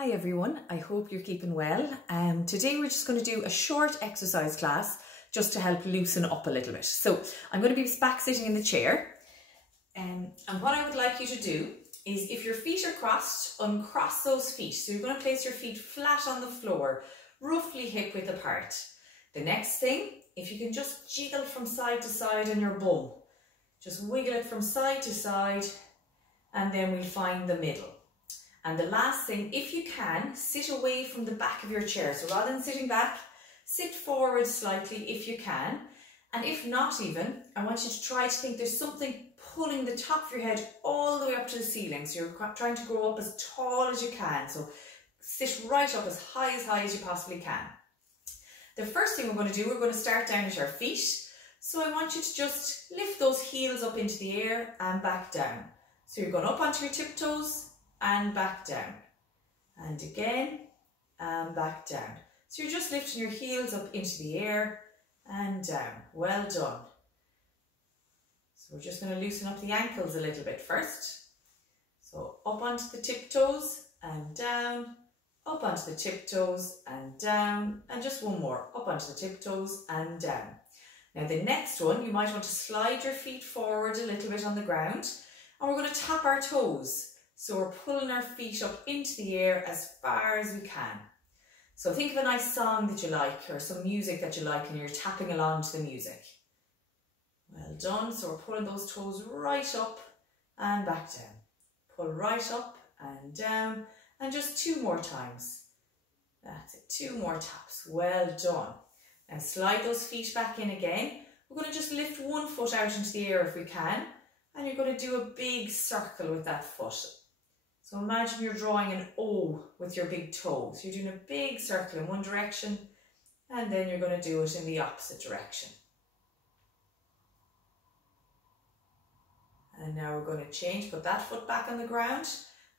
Hi everyone, I hope you're keeping well. Today we're just going to do a short exercise class just to help loosen up a little bit. So I'm going to be back sitting in the chair and what I would like you to do is, if your feet are crossed, uncross those feet. So you're going to place your feet flat on the floor, roughly hip width apart. The next thing, if you can just jiggle from side to side on your bum, just wiggle it from side to side and then we'll find the middle. And the last thing, if you can, sit away from the back of your chair. So rather than sitting back, sit forward slightly if you can. And if not even, I want you to try to think there's something pulling the top of your head all the way up to the ceiling. So you're trying to grow up as tall as you can. So sit right up as high as you possibly can. The first thing we're going to do, we're going to start down at our feet. So I want you to just lift those heels up into the air and back down. So you're going up onto your tiptoes and back down, and again and back down. So you're just lifting your heels up into the air and down. Well done. So we're just going to loosen up the ankles a little bit first. So up onto the tiptoes and down, up onto the tiptoes and down, and just one more, up onto the tiptoes and down. Now the next one, you might want to slide your feet forward a little bit on the ground, and we're going to tap our toes. So we're pulling our feet up into the air as far as we can. So think of a nice song that you like or some music that you like and you're tapping along to the music. Well done. So we're pulling those toes right up and back down. Pull right up and down, and just two more times. That's it, two more taps. Well done. Now slide those feet back in again. We're going to just lift one foot out into the air if we can, and you're going to do a big circle with that foot. So imagine you're drawing an O with your big toe. So you're doing a big circle in one direction, and then you're going to do it in the opposite direction. And now we're going to change, put that foot back on the ground,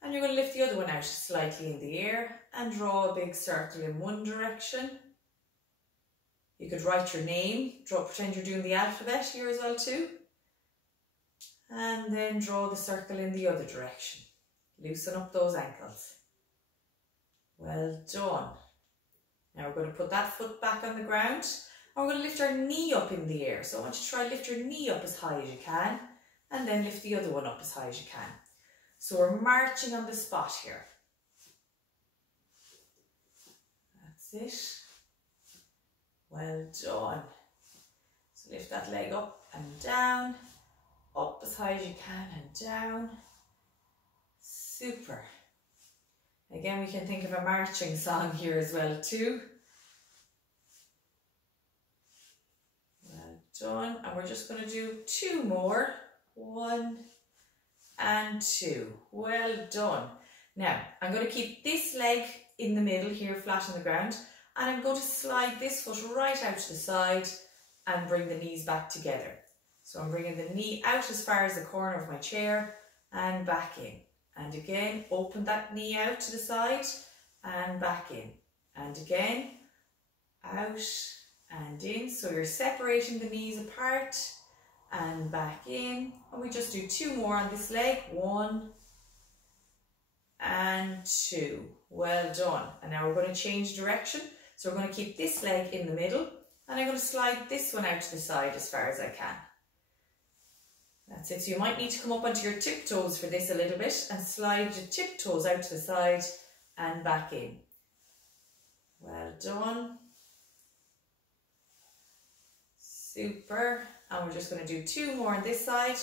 and you're going to lift the other one out slightly in the air and draw a big circle in one direction. You could write your name, pretend you're doing the alphabet here as well too. And then draw the circle in the other direction. Loosen up those ankles. Well done. Now we're going to put that foot back on the ground, and we're going to lift our knee up in the air. So I want you to try to lift your knee up as high as you can, and then lift the other one up as high as you can. So we're marching on the spot here. That's it. Well done. So lift that leg up and down, up as high as you can and down. Super. Again, we can think of a marching song here as well too. Well done. And we're just going to do two more. 1 and 2. Well done. Now, I'm going to keep this leg in the middle here, flat on the ground, and I'm going to slide this foot right out to the side and bring the knees back together. So I'm bringing the knee out as far as the corner of my chair and back in. And again, open that knee out to the side and back in. And again, out and in. So you're separating the knees apart and back in. And we just do two more on this leg. 1 and 2. Well done. And now we're going to change direction. So we're going to keep this leg in the middle, and I'm going to slide this one out to the side as far as I can. That's it. So you might need to come up onto your tiptoes for this a little bit and slide your tiptoes out to the side and back in. Well done. Super. And we're just going to do two more on this side.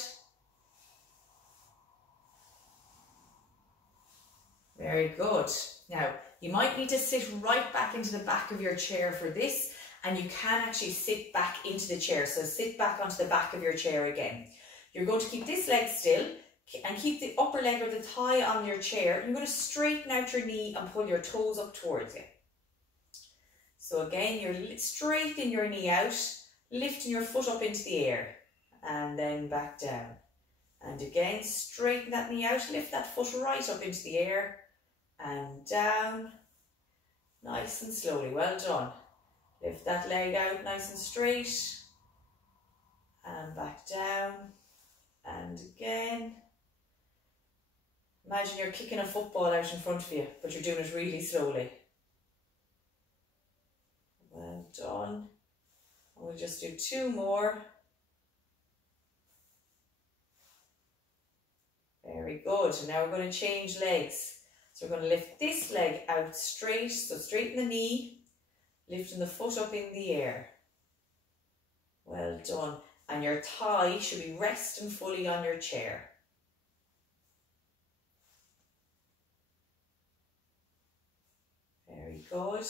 Very good. Now, you might need to sit right back into the back of your chair for this, and you can actually sit back into the chair. So sit back onto the back of your chair again. You're going to keep this leg still and keep the upper leg or the thigh on your chair. You're going to straighten out your knee and pull your toes up towards you. So again, you're straightening your knee out, lifting your foot up into the air and then back down. And again, straighten that knee out, lift that foot right up into the air and down, nice and slowly. Well done. Lift that leg out nice and straight and back down. And again, Imagine you're kicking a football out in front of you, but you're doing it really slowly. Well done. And we'll just do 2 more. Very good. And now we're going to change legs. So we're going to lift this leg out straight, so straighten the knee, lifting the foot up in the air. Well done. And your thigh should be resting fully on your chair. Very good.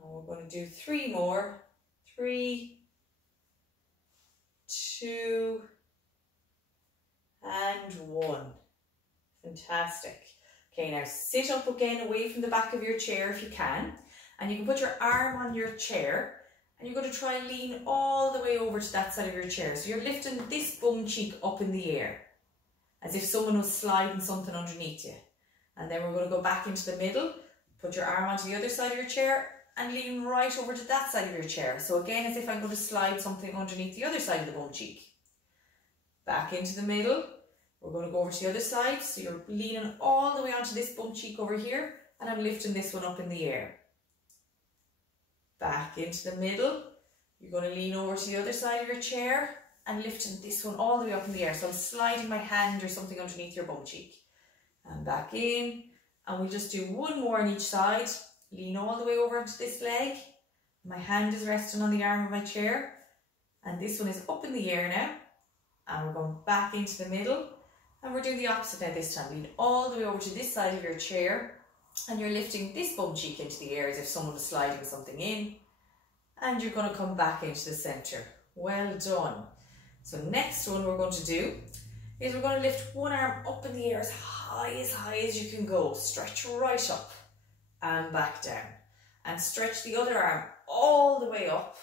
And we're going to do 3 more. 3, 2, and 1. Fantastic. Okay, now sit up again away from the back of your chair if you can. And you can put your arm on your chair and you're going to try and lean all the way over to that side of your chair. So you're lifting this bum cheek up in the air as if someone was sliding something underneath you. And then we're going to go back into the middle, put your arm onto the other side of your chair and lean right over to that side of your chair. So again, as if I'm going to slide something underneath the other side of the bum cheek. Back into the middle. We're going to go over to the other side. So you're leaning all the way onto this bum cheek over here and I'm lifting this one up in the air. Back into the middle. You're going to lean over to the other side of your chair and lifting this one all the way up in the air. So I'm sliding my hand or something underneath your bum cheek. And back in. And we'll just do 1 more on each side. Lean all the way over into this leg. My hand is resting on the arm of my chair. And this one is up in the air now. And we're going back into the middle. And we're doing the opposite now this time. Lean all the way over to this side of your chair. And you're lifting this bum cheek into the air as if someone was sliding something in. And you're going to come back into the centre. Well done. So next one we're going to do is we're going to lift one arm up in the air as high as you can go. Stretch right up and back down. And stretch the other arm all the way up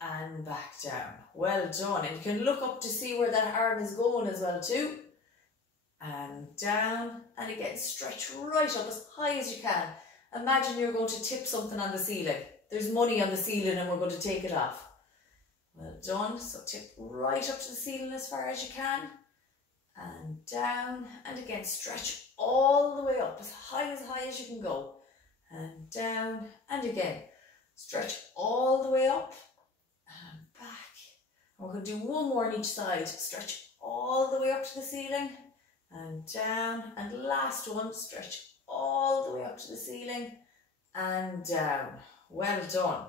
and back down. Well done. And you can look up to see where that arm is going as well too. And down, and again stretch right up as high as you can. Imagine you're going to tip something on the ceiling. There's money on the ceiling and we're going to take it off. Well done. So tip right up to the ceiling as far as you can. And down, and again stretch all the way up as high as you can go. And down, and again stretch all the way up and back. And we're going to do 1 more on each side. Stretch all the way up to the ceiling. And down, and last one, stretch all the way up to the ceiling and down. Well done.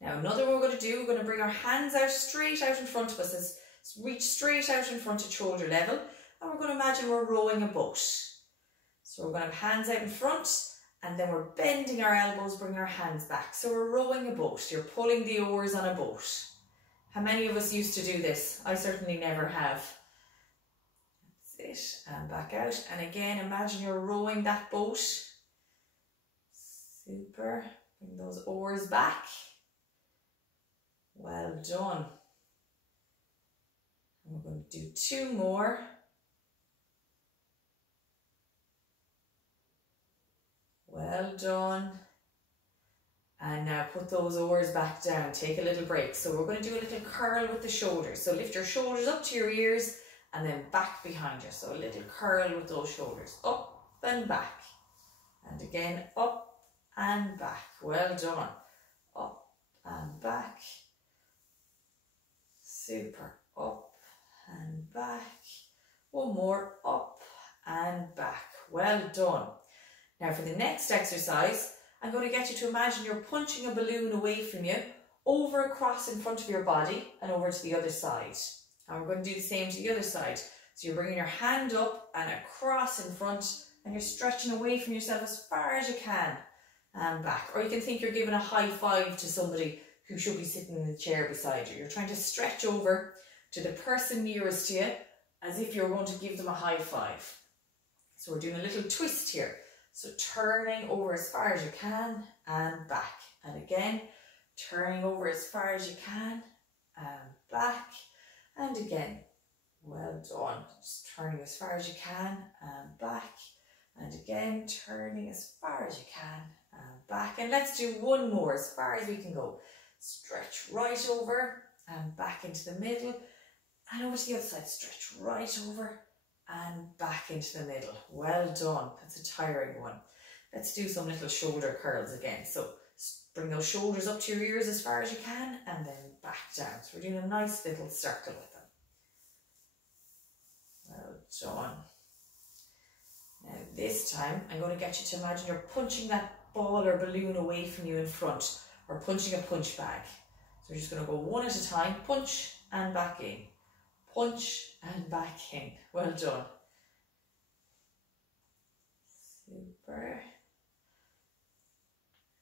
Now another one we're going to do, we're going to bring our hands out straight out in front of us, as reach straight out in front at shoulder level, and we're going to imagine we're rowing a boat. So we're going to have hands out in front and then we're bending our elbows, bring our hands back. So we're rowing a boat, you're pulling the oars on a boat. How many of us used to do this? I certainly never have. It and back out, and again imagine you're rowing that boat. Super. Bring those oars back. Well done. And we're going to do 2 more. Well done. And now put those oars back down. Take a little break. So we're going to do a little curl with the shoulders. So lift your shoulders up to your ears and then back behind you. So a little curl with those shoulders. Up and back. And again, up and back. Well done. Up and back. Super. Up and back. 1 more. Up and back. Well done. Now for the next exercise, I'm going to get you to imagine you're punching a balloon away from you, over across in front of your body and over to the other side. And we're going to do the same to the other side. So you're bringing your hand up and across in front and you're stretching away from yourself as far as you can and back. Or you can think you're giving a high five to somebody who should be sitting in the chair beside you. You're trying to stretch over to the person nearest to you as if you're going to give them a high five. So we're doing a little twist here. So turning over as far as you can and back. And again, turning over as far as you can and back. And again, well done. Just turning as far as you can and back. And again, turning as far as you can and back. And let's do 1 more as far as we can go. Stretch right over and back into the middle And over to the other side, stretch right over and back into the middle. Well done. That's a tiring one. Let's do some little shoulder curls again. So bring those shoulders up to your ears as far as you can and then back down. So we're doing a nice little circle with them. Well done. Now this time I'm going to get you to imagine you're punching that ball or balloon away from you in front, or punching a punch bag. So we're just going to go one at a time, punch and back in, punch and back in. Well done. Super.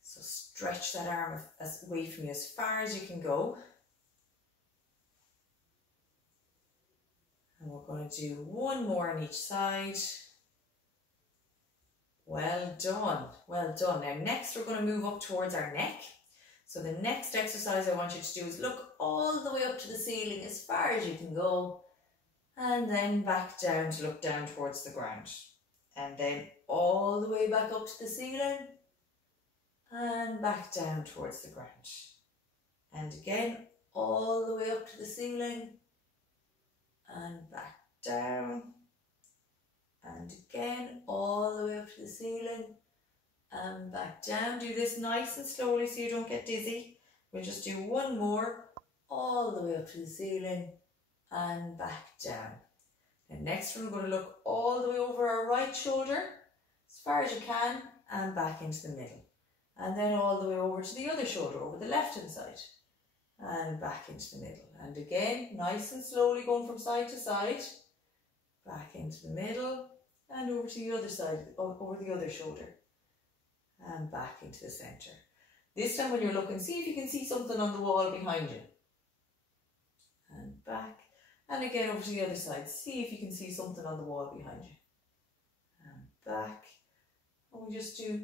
So stretch that arm away from you as far as you can go. And we're going to do one more on each side. Well done, well done. Now next we're going to move up towards our neck. So the next exercise I want you to do is look all the way up to the ceiling as far as you can go, and then back down to look down towards the ground. And then all the way back up to the ceiling and back down towards the ground. And again, all the way up to the ceiling and back down. And again, all the way up to the ceiling and back down. Do this nice and slowly so you don't get dizzy. We'll just do one more, all the way up to the ceiling and back down. And next we're going to look all the way over our right shoulder as far as you can and back into the middle. And then all the way over to the other shoulder, over the left hand side and back into the middle. And again, nice and slowly going from side to side, back into the middle and over to the other side, over the other shoulder and back into the centre. This time when you're looking, see if you can see something on the wall behind you. And back. And again over to the other side, see if you can see something on the wall behind you. And back. And we just do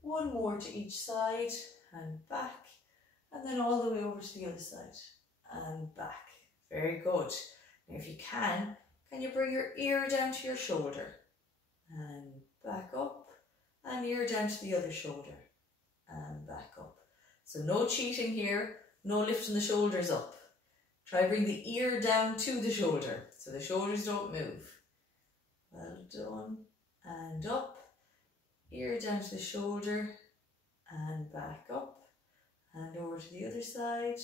one more to each side and back. And then all the way over to the other side and back. Very good. Now if you can you bring your ear down to your shoulder and back up, and ear down to the other shoulder and back up. So no cheating here, no lifting the shoulders up. Try bring the ear down to the shoulder so the shoulders don't move. Well done. And up, ear down to the shoulder and back up, and over to the other side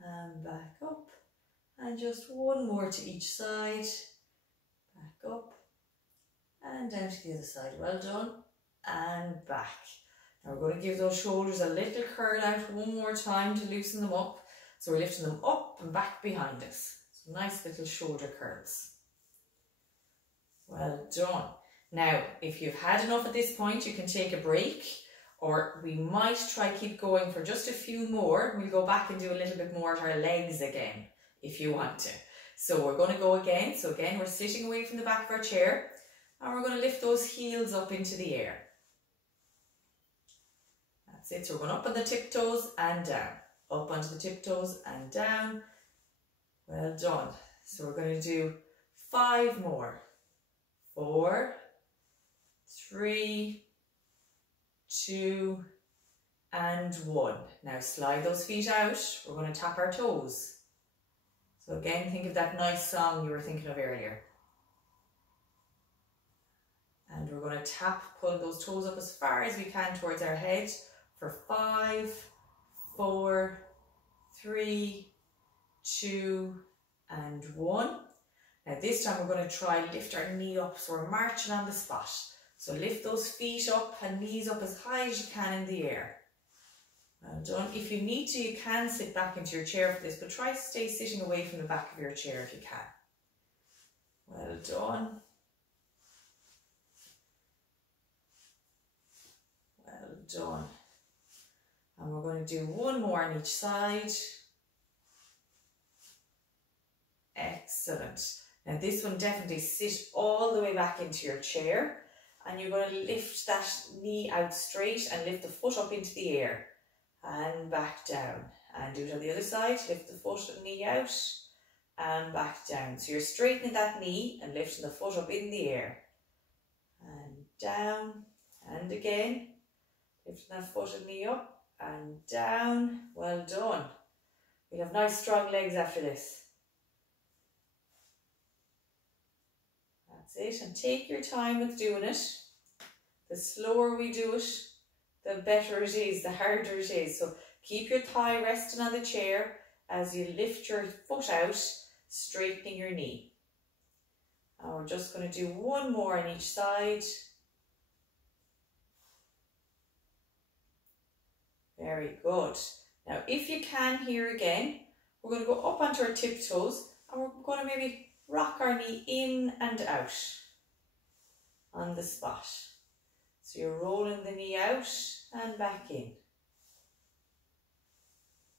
and back up. And just one more to each side, back up and down to the other side. Well done. And back. Now we're going to give those shoulders a little curl out one more time to loosen them up. So we're lifting them up and back behind us. So nice little shoulder curls. Well done. Now, if you've had enough at this point, you can take a break, or we might try keep going for just a few more. We'll go back and do a little bit more at our legs again, if you want to. So we're going to go again. So again, we're sitting away from the back of our chair and we're going to lift those heels up into the air. That's it. So we're going up on the tiptoes and down. Up onto the tiptoes and down. Well done. So we're going to do 5 more. 4, 3, 2, and 1. Now slide those feet out. We're going to tap our toes. So again, think of that nice song you were thinking of earlier. And we're going to pull those toes up as far as we can towards our head for 5, 4, 3, 2, and 1. Now this time we're going to try lift our knee up, so we're marching on the spot. So lift those feet up and knees up as high as you can in the air. Well done. If you need to, you can sit back into your chair for this, but try to stay sitting away from the back of your chair if you can. Well done. Well done. And we're going to do one more on each side. Excellent. Now this one, definitely sit all the way back into your chair, and you're going to lift that knee out straight and lift the foot up into the air and back down, and do it on the other side. Lift the foot and knee out and back down. So you're straightening that knee and lifting the foot up in the air and down, and again lifting that foot and knee up and down. Well done. We'll have nice strong legs after this. That's it, and take your time with doing it. The slower we do it, the better it is, the harder it is. So keep your thigh resting on the chair as you lift your foot out, straightening your knee. And we're just going to do one more on each side. Very good. Now, if you can here again, we're going to go up onto our tiptoes and we're going to maybe rock our knee in and out on the spot. So you're rolling the knee out and back in.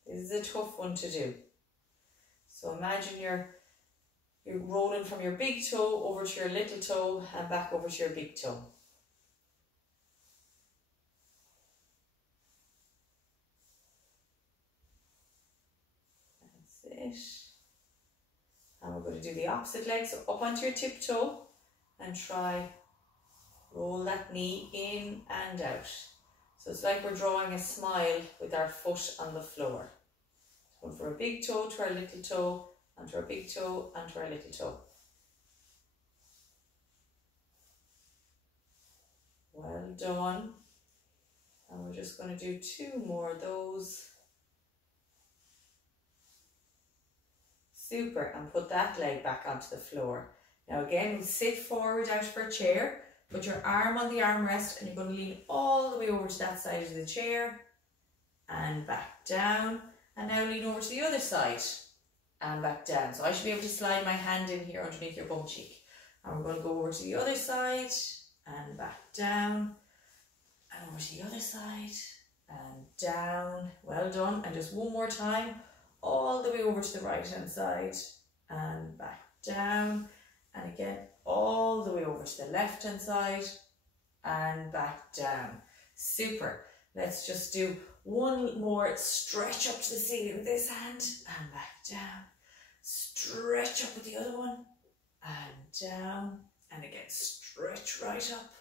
This is a tough one to do. So imagine you're rolling from your big toe over to your little toe and back over to your big toe. It. And we're going to do the opposite leg, so up onto your tiptoe and try roll that knee in and out. So it's like we're drawing a smile with our foot on the floor. Going from our big toe to our little toe, and to our big toe and to our little toe. Well done. And we're just going to do 2 more of those. Super, and put that leg back onto the floor. Now again, we'll sit forward out of our chair, put your arm on the armrest, and you're going to lean all the way over to that side of the chair and back down. And now lean over to the other side and back down. So I should be able to slide my hand in here underneath your bum cheek. And we're going to go over to the other side and back down, and over to the other side and down. Well done. And just one more time. All the way over to the right hand side and back down, and again all the way over to the left hand side and back down. Super. Let's just do one more stretch up to the ceiling with this hand and back down. Stretch up with the other one and down, and again stretch right up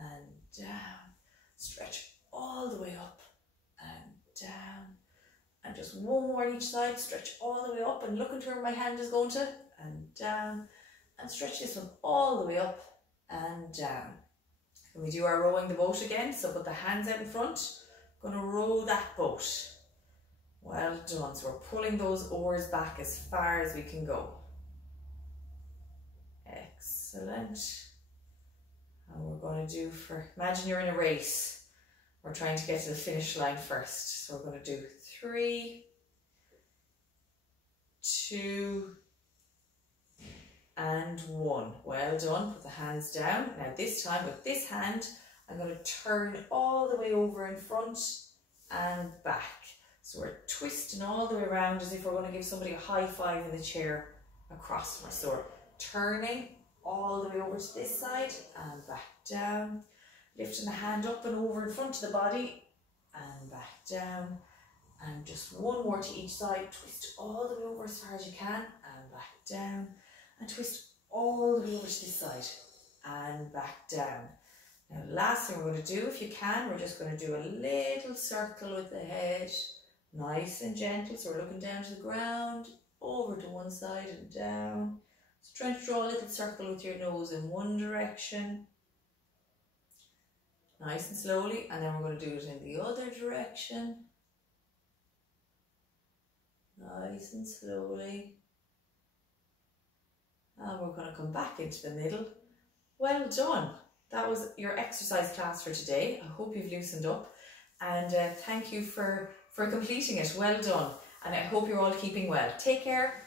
and down. Stretch all the way up and down. And just one more on each side, stretch all the way up and look into where my hand is going to, and down, and stretch this one all the way up and down. And we do our rowing the boat again, so put the hands out in front, going to row that boat. Well done, so we're pulling those oars back as far as we can go. Excellent. And we're going to do imagine you're in a race. We're trying to get to the finish line first, so we're going to do 3, 2, and 1. Well done. Put the hands down. Now this time with this hand, I'm going to turn all the way over in front and back. So we're twisting all the way around as if we're going to give somebody a high five in the chair across from us. So we're turning all the way over to this side and back down. Lifting the hand up and over in front of the body and back down. And just one more to each side. Twist all the way over as far as you can and back down. And twist all the way over to this side and back down. Now last thing we're going to do, if you can, we're just going to do a little circle with the head. Nice and gentle. So we're looking down to the ground, over to one side and down. So trying to draw a little circle with your nose in one direction. Nice and slowly. And then we're going to do it in the other direction. Nice and slowly. And we're going to come back into the middle. Well done. That was your exercise class for today. I hope you've loosened up. And thank you for completing it. Well done. And I hope you're all keeping well. Take care.